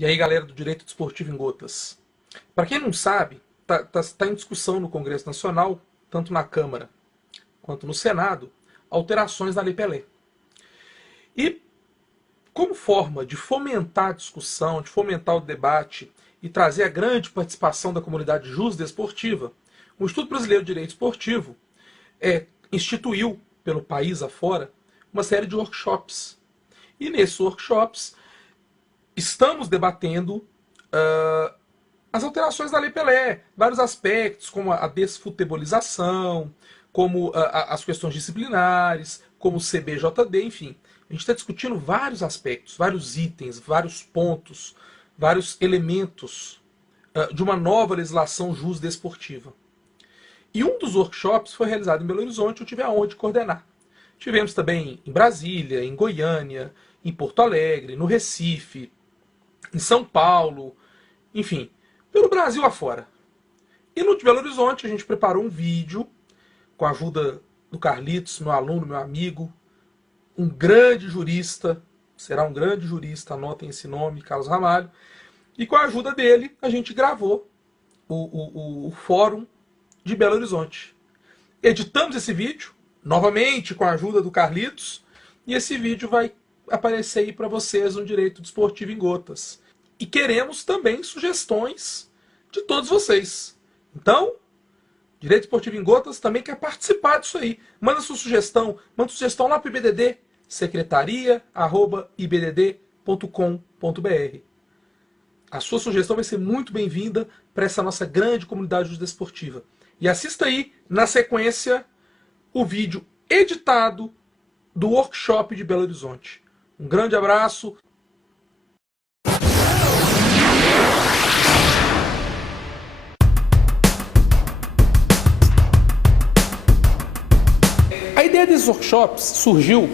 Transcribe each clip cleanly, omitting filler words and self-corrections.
E aí, galera do Direito Desportivo em Gotas. Para quem não sabe, tá em discussão no Congresso Nacional, tanto na Câmara quanto no Senado, alterações na Lei Pelé. E como forma de fomentar a discussão, de fomentar o debate e trazer a grande participação da comunidade jusdesportiva, o Instituto Brasileiro de Direito Esportivo instituiu, pelo país afora, uma série de workshops. E nesses workshops estamos debatendo as alterações da Lei Pelé, vários aspectos, como a desfutebolização, como as questões disciplinares, como o CBJD, enfim. A gente está discutindo vários aspectos, vários itens, vários pontos, vários elementos de uma nova legislação jusdesportiva. E um dos workshops foi realizado em Belo Horizonte, eu tive a honra de coordenar. Tivemos também em Brasília, em Goiânia, em Porto Alegre, no Recife, em São Paulo, enfim, pelo Brasil afora. E no de Belo Horizonte a gente preparou um vídeo com a ajuda do Carlitos, meu aluno, meu amigo, um grande jurista, será um grande jurista, anotem esse nome, Carlos Ramalho, e com a ajuda dele a gente gravou o fórum de Belo Horizonte. Editamos esse vídeo, novamente com a ajuda do Carlitos, e esse vídeo vai aparecer aí para vocês no Direito Desportivo em Gotas. E queremos também sugestões de todos vocês. Então, Direito Esportivo em Gotas também quer participar disso aí. Manda sua sugestão, manda sugestão lá para o IBDD, secretaria@ibdd.com.br. A sua sugestão vai ser muito bem-vinda para essa nossa grande comunidade desportiva. E assista aí, na sequência, o vídeo editado do workshop de Belo Horizonte. Um grande abraço. A ideia desses workshops surgiu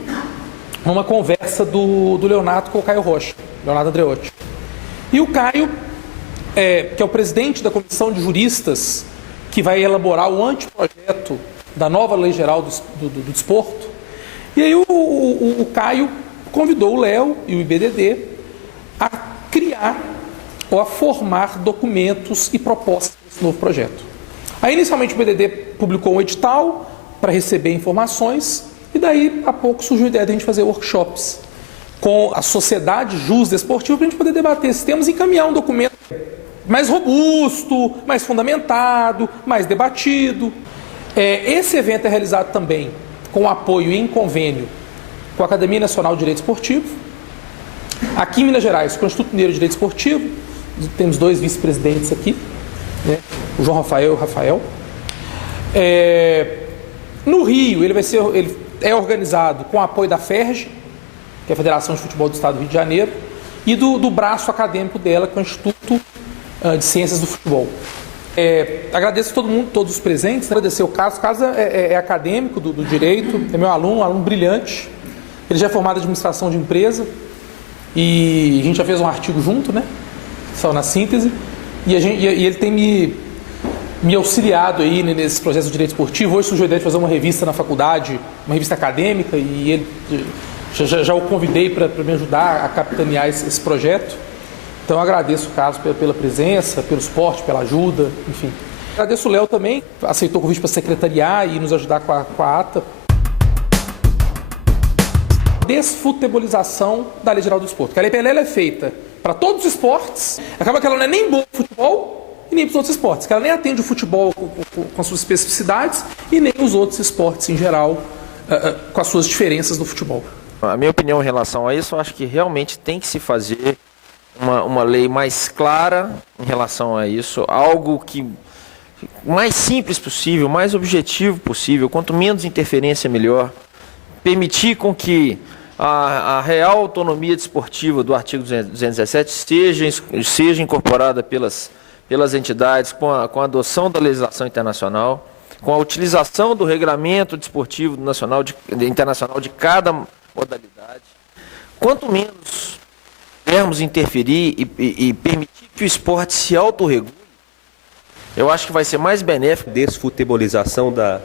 numa conversa do Leonardo com o Caio Rocha, Leonardo Andreotti. E o Caio, que é o presidente da comissão de juristas que vai elaborar o anteprojeto da nova lei geral do desporto, e aí o Caio convidou o Léo e o IBDD a criar ou a formar documentos e propostas desse novo projeto. Aí, inicialmente, o IBDD publicou um edital para receber informações, e daí a pouco surgiu a ideia de a gente fazer workshops com a sociedade jusdesportiva para a gente poder debater esses temas e encaminhar um documento mais robusto, mais fundamentado, mais debatido. Esse evento é realizado também com apoio em convênio com a Academia Nacional de Direito Esportivo. Aqui em Minas Gerais, com o Instituto Mineiro de Direito Esportivo, temos 2 vice-presidentes aqui, né? O João Rafael e o Rafael. No Rio, ele é organizado com o apoio da FERJ, que é a Federação de Futebol do Estado do Rio de Janeiro, e do braço acadêmico dela, que é o Instituto de Ciências do Futebol. Agradeço a todo mundo, todos os presentes, agradecer o Carlos. O Carlos é acadêmico do direito, é meu aluno, um aluno brilhante. Ele já é formado em administração de empresa e a gente já fez um artigo junto, né? Só na síntese. E ele tem me auxiliado aí nesse processo de direito esportivo. Hoje surgiu a ideia de fazer uma revista na faculdade, uma revista acadêmica, e ele já o convidei para me ajudar a capitanear esse projeto. Então eu agradeço o Carlos pela presença, pelo suporte, pela ajuda, enfim. Agradeço o Léo também, aceitou o convite para secretariar e nos ajudar com a ata. Desfutebolização da Lei Geral do Desporto. Porque a Lei Pelé é feita para todos os esportes, acaba que ela não é nem boa no futebol e nem para os outros esportes, que ela nem atende o futebol com as suas especificidades e nem os outros esportes em geral com as suas diferenças do futebol. A minha opinião em relação a isso, eu acho que realmente tem que se fazer uma lei mais clara em relação a isso, algo que mais simples possível, mais objetivo possível, quanto menos interferência melhor, permitir com que a real autonomia desportiva do artigo 217 seja incorporada pelas entidades com a adoção da legislação internacional, com a utilização do regulamento desportivo internacional de cada modalidade. Quanto menos pudermos interferir e permitir que o esporte se autorregule, eu acho que vai ser mais benéfico. Desfutebolização da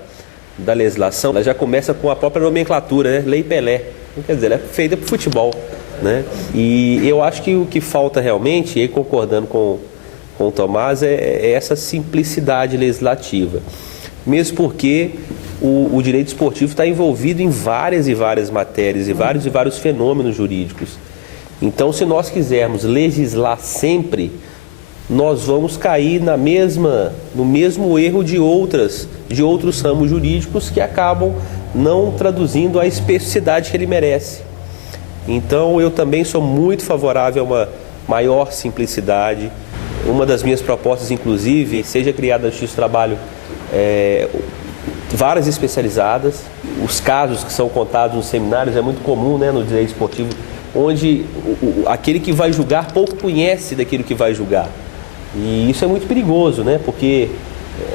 legislação, ela já começa com a própria nomenclatura, né? Lei Pelé. Quer dizer, ela é feita para o futebol. né? E eu acho que o que falta realmente, e aí concordando com o Tomás, é essa simplicidade legislativa. Mesmo porque o direito esportivo está envolvido em várias e várias matérias e vários fenômenos jurídicos. Então, se nós quisermos legislar sempre, nós vamos cair no mesmo erro de outros ramos jurídicos que acabam não traduzindo a especificidade que ele merece. Então, eu também sou muito favorável a uma maior simplicidade. Uma das minhas propostas, inclusive, seja criada na Justiça do Trabalho varas especializadas. Os casos que são contados nos seminários é muito comum, né, no direito esportivo, onde aquele que vai julgar pouco conhece daquilo que vai julgar. E isso é muito perigoso, né, porque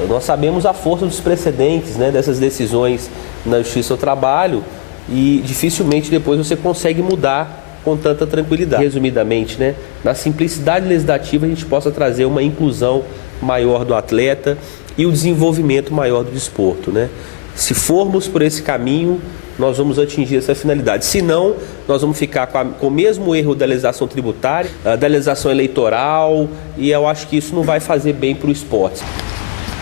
nós sabemos a força dos precedentes, né, dessas decisões na Justiça do Trabalho, e dificilmente depois você consegue mudar com tanta tranquilidade. Resumidamente, né, na simplicidade legislativa a gente possa trazer uma inclusão maior do atleta e o desenvolvimento maior do desporto, né? Se formos por esse caminho, nós vamos atingir essa finalidade. Se não, nós vamos ficar com o mesmo erro da legislação tributária, da legislação eleitoral, e eu acho que isso não vai fazer bem para o esporte.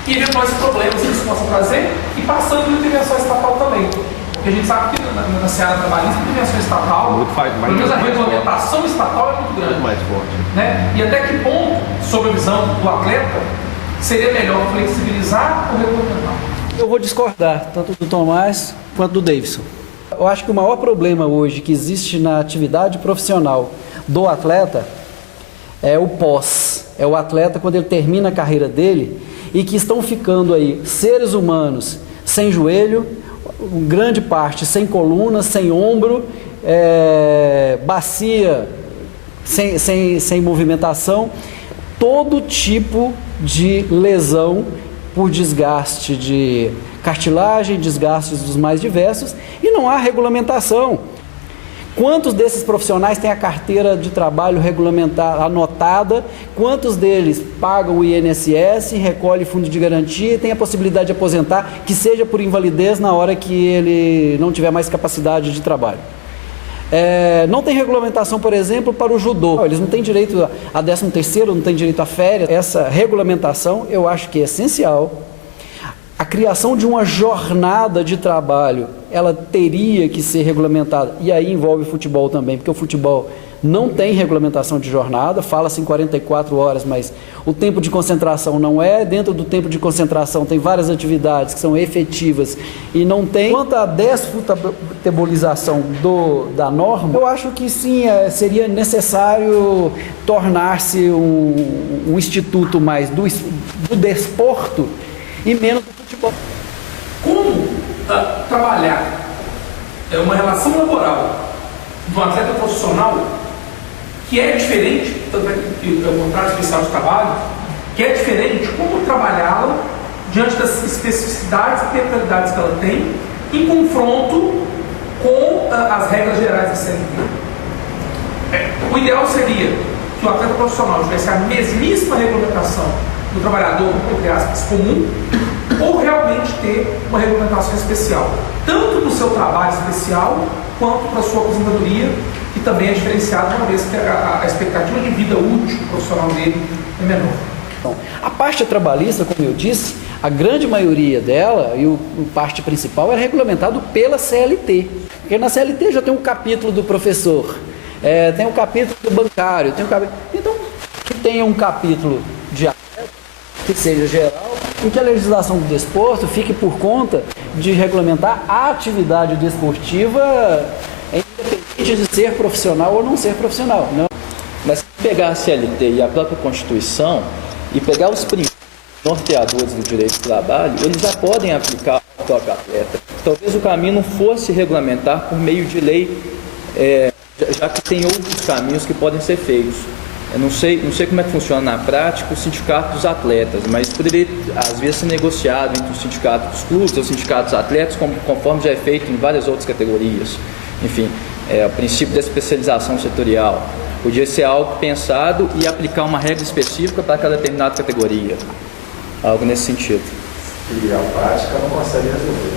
E eventuais problemas que isso possa trazer, e passando por intervenção estatal também. Porque a gente sabe que na seara trabalhista, a intervenção estatal, pelo menos a regulamentação estatal é muito grande. Mais forte. Né? E até que ponto, sob a visão do atleta, seria melhor flexibilizar ou regulamentar? Eu vou discordar, tanto do Tomás quanto do Davidson. Eu acho que o maior problema hoje que existe na atividade profissional do atleta é o pós. É o atleta quando ele termina a carreira dele e que estão ficando aí seres humanos sem joelho, grande parte sem coluna, sem ombro, bacia sem movimentação, todo tipo de lesão por desgaste de cartilagem, desgastes dos mais diversos, e não há regulamentação. Quantos desses profissionais têm a carteira de trabalho regulamentar anotada? Quantos deles pagam o INSS, recolhem fundo de garantia e têm a possibilidade de aposentar, que seja por invalidez na hora que ele não tiver mais capacidade de trabalho? Não tem regulamentação, por exemplo, para o judô. Eles não têm direito a 13º, não têm direito a férias. Essa regulamentação eu acho que é essencial. A criação de uma jornada de trabalho, ela teria que ser regulamentada, e aí envolve o futebol também, porque o futebol não tem regulamentação de jornada, fala-se em 44 horas, mas o tempo de concentração não é, dentro do tempo de concentração tem várias atividades que são efetivas e não tem. Quanto à desfutebolização da norma, eu acho que sim, seria necessário tornar-se um instituto mais do desporto e menos do futebol. Como trabalhar uma relação laboral de um atleta profissional que é diferente, tanto é que é o contrato especial de trabalho, que é diferente, como trabalhá-la diante das especificidades e peculiaridades que ela tem, em confronto com as regras gerais da CLT. O ideal seria que o atleta profissional tivesse a mesmíssima regulamentação do trabalhador, entre aspas, comum, ou realmente ter uma regulamentação especial, tanto para o seu trabalho especial, quanto para a sua aposentadoria, que também é diferenciado, uma vez que a expectativa de vida útil profissional dele é menor. Então, a parte trabalhista, como eu disse, a grande maioria dela, e a parte principal, é regulamentado pela CLT. Porque na CLT já tem um capítulo do professor, tem um capítulo do bancário, tem um capítulo... Então, que tenha um capítulo de atleta, que seja geral, e que a legislação do desporto fique por conta de regulamentar a atividade desportiva, independente de ser profissional ou não ser profissional. Não? Mas se pegar a CLT e a própria Constituição e pegar os princípios norteadores do direito do trabalho, eles já podem aplicar ao próprio atleta. Talvez o caminho não fosse regulamentar por meio de lei, já que tem outros caminhos que podem ser feitos. Eu não sei como é que funciona na prática o sindicato dos atletas, mas poderia, às vezes, ser negociado entre o sindicato dos clubes ou o sindicato dos atletas, conforme já é feito em várias outras categorias. Enfim, o princípio da especialização setorial. Podia ser algo pensado e aplicar uma regra específica para cada determinada categoria. Algo nesse sentido. E a prática não consegue resolver.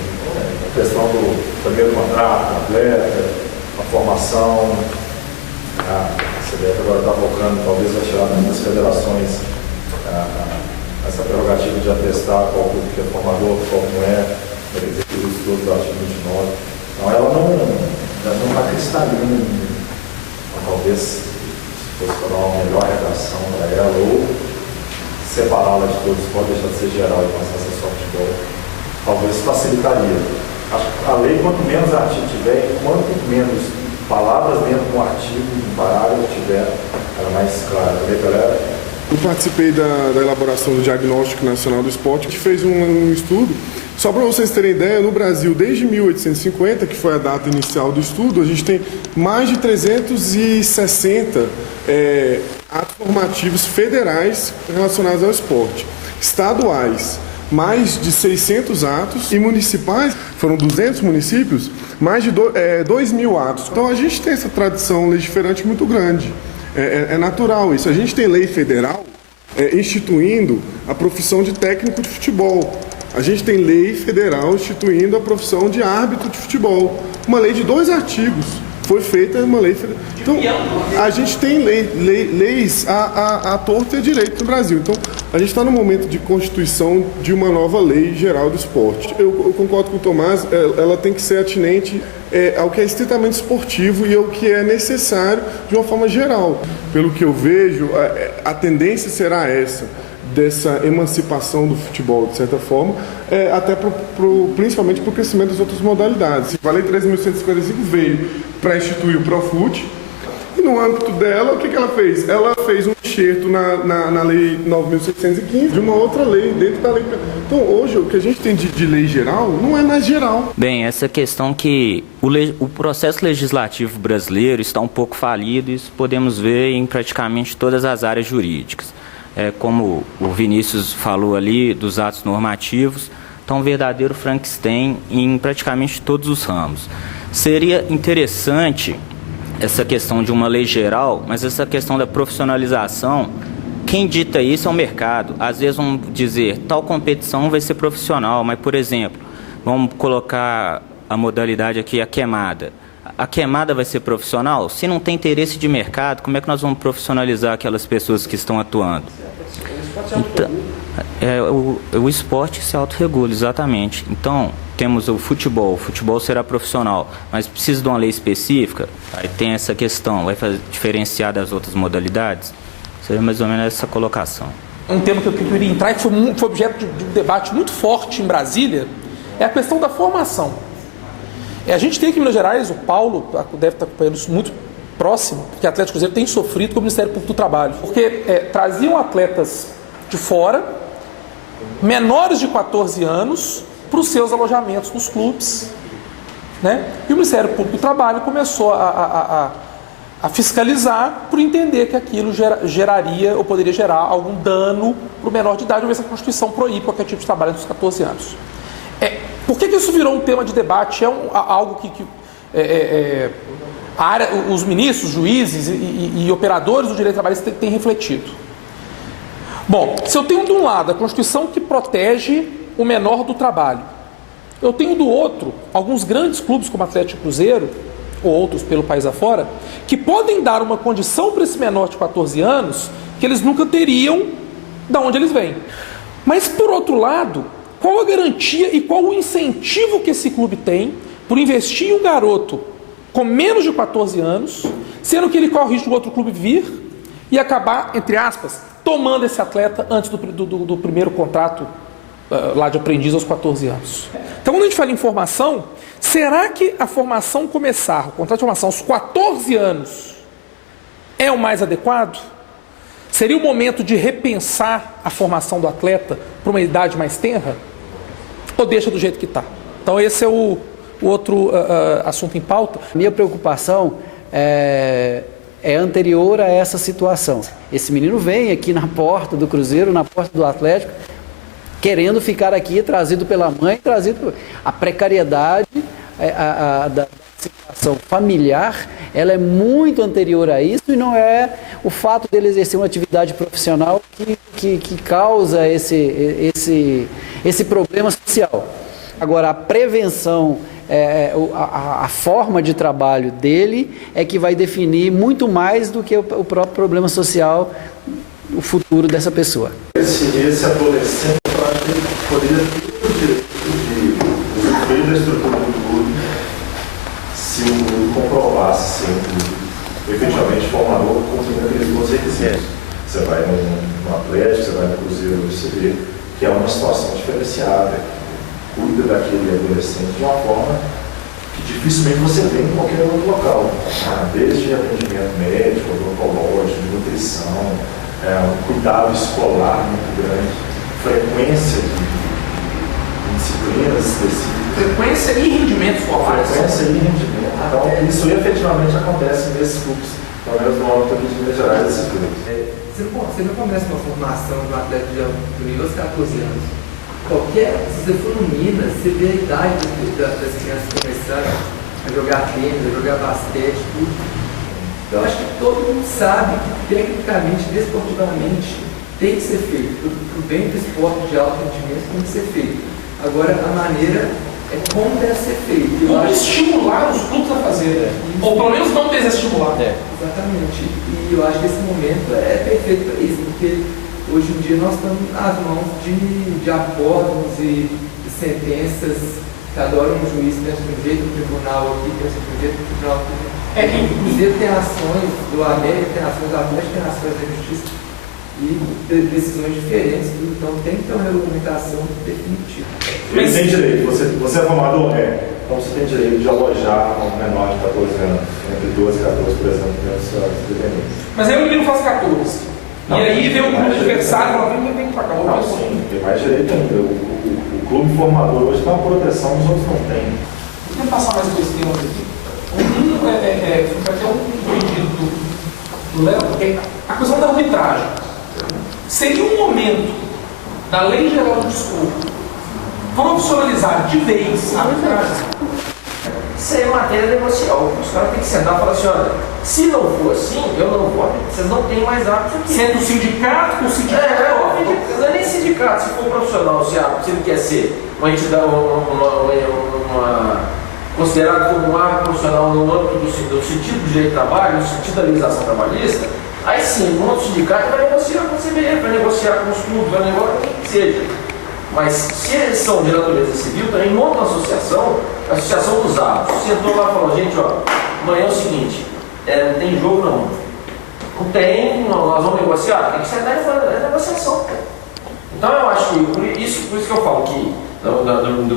A questão do primeiro contrato, do atleta, a formação, CBF agora está focando, talvez vai tirar das federações essa prerrogativa de atestar qual clube que é formador, qual não é, executar os estudos do artigo 29. Então ela não está cristalina, talvez se fosse para dar uma melhor redação para ela, ou separá-la de todos, pode deixar de ser geral e passar a ser só futebol, talvez facilitaria. Acho que a lei, quanto menos artigo tiver, quanto menos palavras dentro de um artigo, de um parágrafo tiver, ela é mais clara. A lei, galera. Eu participei da elaboração do Diagnóstico Nacional do Esporte, que fez um estudo. Só para vocês terem ideia, no Brasil, desde 1850, que foi a data inicial do estudo, a gente tem mais de 360 atos normativos federais relacionados ao esporte. Estaduais, mais de 600 atos, e municipais, foram 200 municípios, mais de 2.000 atos. Então a gente tem essa tradição legiferante muito grande. É natural isso. A gente tem lei federal instituindo a profissão de técnico de futebol. A gente tem lei federal instituindo a profissão de árbitro de futebol. Uma lei de 2 artigos. Foi feita uma lei federal. Então, a gente tem leis à torta e à direita no Brasil. Então, a gente está no momento de constituição de uma nova lei geral do esporte. Eu concordo com o Tomás, ela tem que ser atinente ao que é estritamente esportivo e ao que é necessário de uma forma geral. Pelo que eu vejo, a tendência será essa, dessa emancipação do futebol, de certa forma, até principalmente para o crescimento das outras modalidades. A Lei 13.155 veio para instituir o Profut, e no âmbito dela, o que ela fez? Ela fez um enxerto na Lei 9.715 de uma outra lei dentro da lei. Então, hoje, o que a gente tem de lei geral não é mais geral. Bem, essa questão que o processo legislativo brasileiro está um pouco falido, isso podemos ver em praticamente todas as áreas jurídicas. Como o Vinícius falou ali, dos atos normativos, está um verdadeiro Frankenstein em praticamente todos os ramos. Seria interessante essa questão de uma lei geral, mas essa questão da profissionalização, quem dita isso é o mercado. Às vezes vão dizer, tal competição vai ser profissional, mas, por exemplo, vamos colocar a modalidade aqui, a queimada. A queimada vai ser profissional? Se não tem interesse de mercado, como é que nós vamos profissionalizar aquelas pessoas que estão atuando? Então, o esporte se autorregula, exatamente. Então, temos o futebol será profissional, mas precisa de uma lei específica, aí tem essa questão, vai diferenciar das outras modalidades? Seria mais ou menos essa colocação. Um tema que eu queria entrar e que foi objeto de um debate muito forte em Brasília, é a questão da formação. A gente tem aqui em Minas Gerais, o Paulo deve estar acompanhando isso muito próximo, porque o Atlético Cruzeiro tem sofrido com o Ministério Público do Trabalho, porque traziam atletas de fora, menores de 14 anos, para os seus alojamentos nos clubes, né? E o Ministério Público do Trabalho começou a fiscalizar por entender que aquilo geraria ou poderia gerar algum dano para o menor de idade, uma vez que a Constituição proíbe qualquer tipo de trabalho entre os 14 anos. Por que isso virou um tema de debate? Algo que os ministros, juízes e operadores do direito trabalhista têm refletido. Bom, se eu tenho de um lado a Constituição que protege o menor do trabalho, eu tenho do outro alguns grandes clubes como Atlético Cruzeiro, ou outros pelo país afora, que podem dar uma condição para esse menor de 14 anos que eles nunca teriam de onde eles vêm. Mas, por outro lado, qual a garantia e qual o incentivo que esse clube tem por investir em um garoto com menos de 14 anos, sendo que ele corre o risco do outro clube vir e acabar, entre aspas, tomando esse atleta antes do primeiro contrato lá de aprendiz aos 14 anos. Então, quando a gente fala em formação, será que a formação começar, o contrato de formação aos 14 anos, é o mais adequado? Seria o momento de repensar a formação do atleta para uma idade mais tenra? Ou deixa do jeito que está? Então, esse é o outro assunto em pauta. Minha preocupação é anterior a essa situação. Esse menino vem aqui na porta do Cruzeiro, na porta do Atlético, querendo ficar aqui, trazido pela mãe, trazido a precariedade da situação familiar, ela é muito anterior a isso e não é o fato dele exercer uma atividade profissional que causa esse problema social. Agora, a prevenção a forma de trabalho dele é que vai definir muito mais do que o próprio problema social, o futuro dessa pessoa. Esse adolescente, eu acho que ele poderia ter o direito de usufruir da estrutura do clube se o clube comprovasse ser um clube efetivamente formador cumprindo aqueles dois requisitos. Você vai no Atlético, você vai no Cruzeiro, você vê que é uma situação diferenciada, cuida daquele adolescente de uma forma que dificilmente você vê em qualquer outro local, desde atendimento médico, odontológico, nutrição, um cuidado escolar muito grande, frequência de disciplinas específicas. Frequência e rendimento escolar. Frequência e rendimento. Então, isso efetivamente acontece nesses clubes, pelo menos no âmbito de Minas Gerais, desses clubes. Você não começa uma formação de um atleta de nível aos 14 anos. Se você for no Minas, você vê a idade das crianças começando a jogar tênis, a jogar basquete, tudo. Eu acho que todo mundo sabe que tecnicamente, desportivamente, tem que ser feito. Para o bem do esporte de alto rendimento tem que ser feito. Agora, a maneira é como deve ser feito. Como estimular os clubes a fazer, ou pelo menos não desestimular. Exatamente. E eu acho que esse momento é perfeito para isso, porque hoje em dia nós estamos nas mãos de acordos e sentenças. Cada hora um juiz pensa de um jeito, um tribunal aqui pensa de um jeito, um tribunal aqui. Inclusive tem ações do América, tem ações do Atlético, tem ações da Justiça e decisões diferentes. Então tem que ter uma regulamentação definitiva. Ele tem direito, você é formador? Então você tem direito de alojar um menor de 14 anos, entre 12 e 14, por exemplo, dentro das suas dependências. Mas aí o menino faz 14. Não, e aí vem o clube adversário e fala, vem pra cá. Não, sim, tem mais direito ainda. O clube formador hoje tem uma proteção, os outros não têm. Vou tentar passar mais dois temas aqui. Fica até um pedido do Léo, a questão da arbitragem. Seria um momento da Lei Geral do Desporto profissionalizar de vez a arbitragem? Isso é matéria negocial. Os caras têm que sentar e falar assim, olha, se não for assim, eu não vou, vocês não têm mais árbitro aqui. Sendo sindicato com sindicato? Não é nem sindicato, se for profissional, se ele quer ser uma entidade, considerado como um árbitro profissional no âmbito do sentido do direito do trabalho, no sentido da legislação trabalhista, aí sim, um outro sindicato vai negociar com o CBF, vai negociar com os clubes, vai negociar com quem seja. Mas se eles são de natureza civil, também monta uma associação, a Associação dos Árbitros. Sentou lá e falou, gente, amanhã é o seguinte, não tem jogo não. Não tem, nós vamos negociar, tem que sentar e fazer negociação. Então eu acho que, por isso que eu falo que do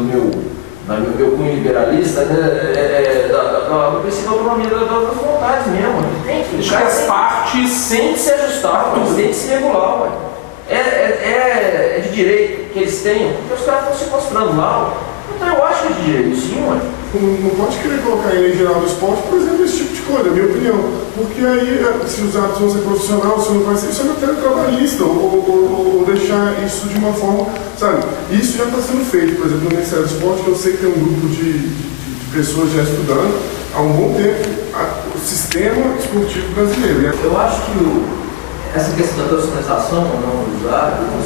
meu cunho liberalista, do princípio da autonomia das vontades mesmo. Tem que deixar as partes tem que se ajustar, tem que se regular. Ué. É de direito que eles tenham, porque os caras estão se mostrando mal. Então eu acho que é de direito, sim, ué. Não pode querer colocar em lei geral do esporte, por exemplo, esse tipo de coisa, na minha opinião. Porque aí, se os árbitros vão ser profissionais, se não vai ser, isso é matéria trabalhista, ou deixar isso de uma forma, sabe? Isso já está sendo feito, por exemplo, no Ministério do Esporte, que eu sei que tem um grupo de pessoas já estudando há um bom tempo o sistema esportivo brasileiro. Eu acho que essa questão da profissionalização ou não dos árbitros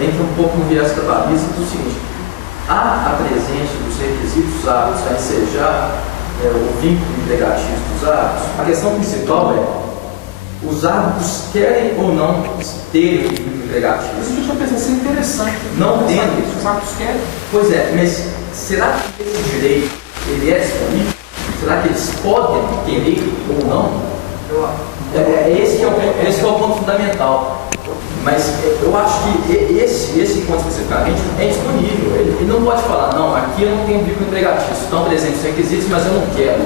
entra um pouco no viés capitalista do seguinte: há a presença dos requisitos dos árbitros a ensejar o vínculo empregatício dos árbitros. A questão principal é: os árbitros querem ou não ter o vínculo empregatício? Isso a gente vai pensar, isso é interessante. Não tem isso. Os árbitros querem. Pois é, mas será que esse direito ele é disponível? Será que eles podem querer ou não? Esse é o ponto fundamental. Mas eu acho que esse ponto especificamente é disponível. Ele não pode falar, não, aqui eu não tenho vínculo empregatício, estão presentes os requisitos, mas eu não quero.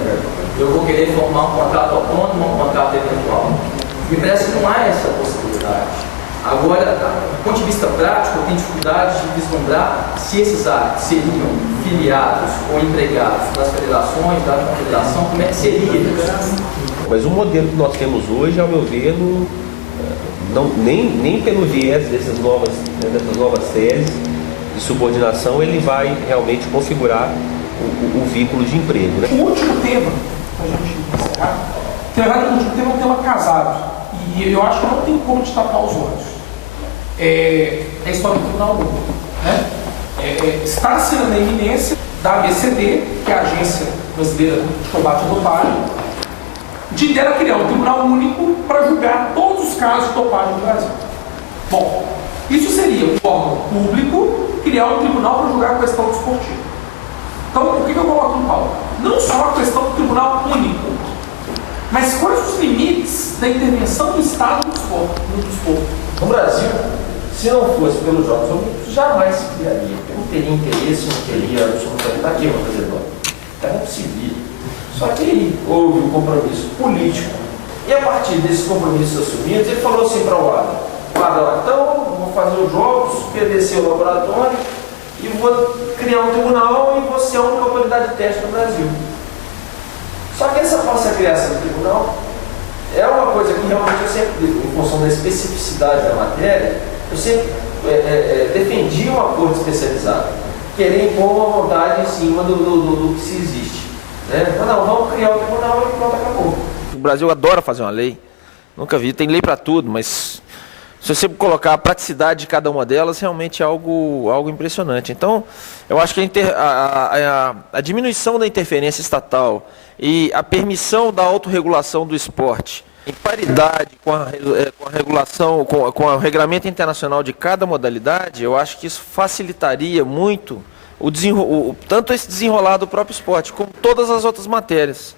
Eu vou querer formar um contrato autônomo, um contrato eventual. Me parece que não há essa possibilidade. Agora, do ponto de vista prático, eu tenho dificuldade de vislumbrar se esses árbitros seriam filiados ou empregados das federações, da confederação, como é que seria isso? Mas o modelo que nós temos hoje, ao meu ver, nem pelo viés dessas novas teses de subordinação, ele vai realmente configurar o vínculo de emprego. Né? O último tema, para a gente encerrar, o último tema é um tema casado. E eu acho que não tem como te tapar os olhos. É a história do Tribunal Novo. Né? Está sendo na iminência da ABCD, que é a Agência Brasileira de Combate à Dopagem, de ideia era criar um tribunal único para julgar todos os casos de dopagem no Brasil. Bom, isso seria um órgão público criar um tribunal para julgar a questão desportiva. Então, o que eu coloco no pau? Não só a questão do tribunal único, mas quais os limites da intervenção do Estado no desporto? No Brasil, se não fosse pelos Jogos Olímpicos, jamais se criaria. Não teria interesse, não teria absolutamente nada para fazer nada. Era possível. Só que aí houve um compromisso político. E a partir desses compromissos assumidos, ele falou assim para o Adler, então, vou fazer os jogos, obedecer o laboratório e vou criar um tribunal e vou ser a única autoridade de teste no Brasil. Só que essa criação do tribunal é uma coisa que realmente eu sempre, em função da especificidade da matéria, eu sempre defendi um acordo especializado, querer impor uma vontade em cima do que se existe. Né? Mas não, vamos criar um tribunal e pronto, acabou. O Brasil adora fazer uma lei, nunca vi, tem lei para tudo, mas se você colocar a praticidade de cada uma delas, realmente é algo impressionante. Então, eu acho que a diminuição da interferência estatal e a permissão da autorregulação do esporte, em paridade com a regulação, com o regulamento internacional de cada modalidade, eu acho que isso facilitaria muito tanto esse desenrolar do próprio esporte, como todas as outras matérias.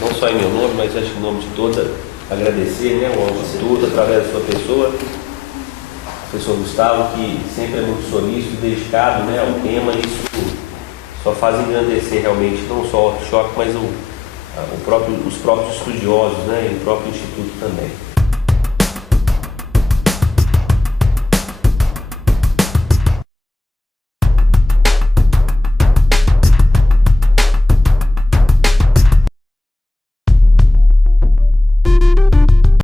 Não só em meu nome, mas acho que em nome de toda, agradecer, né, ao Instituto, através da sua pessoa, professor Gustavo, que sempre é muito solícito e dedicado, né, ao tema. Isso só faz engrandecer realmente não só o choque, mas os próprios estudiosos, né, e o próprio Instituto também.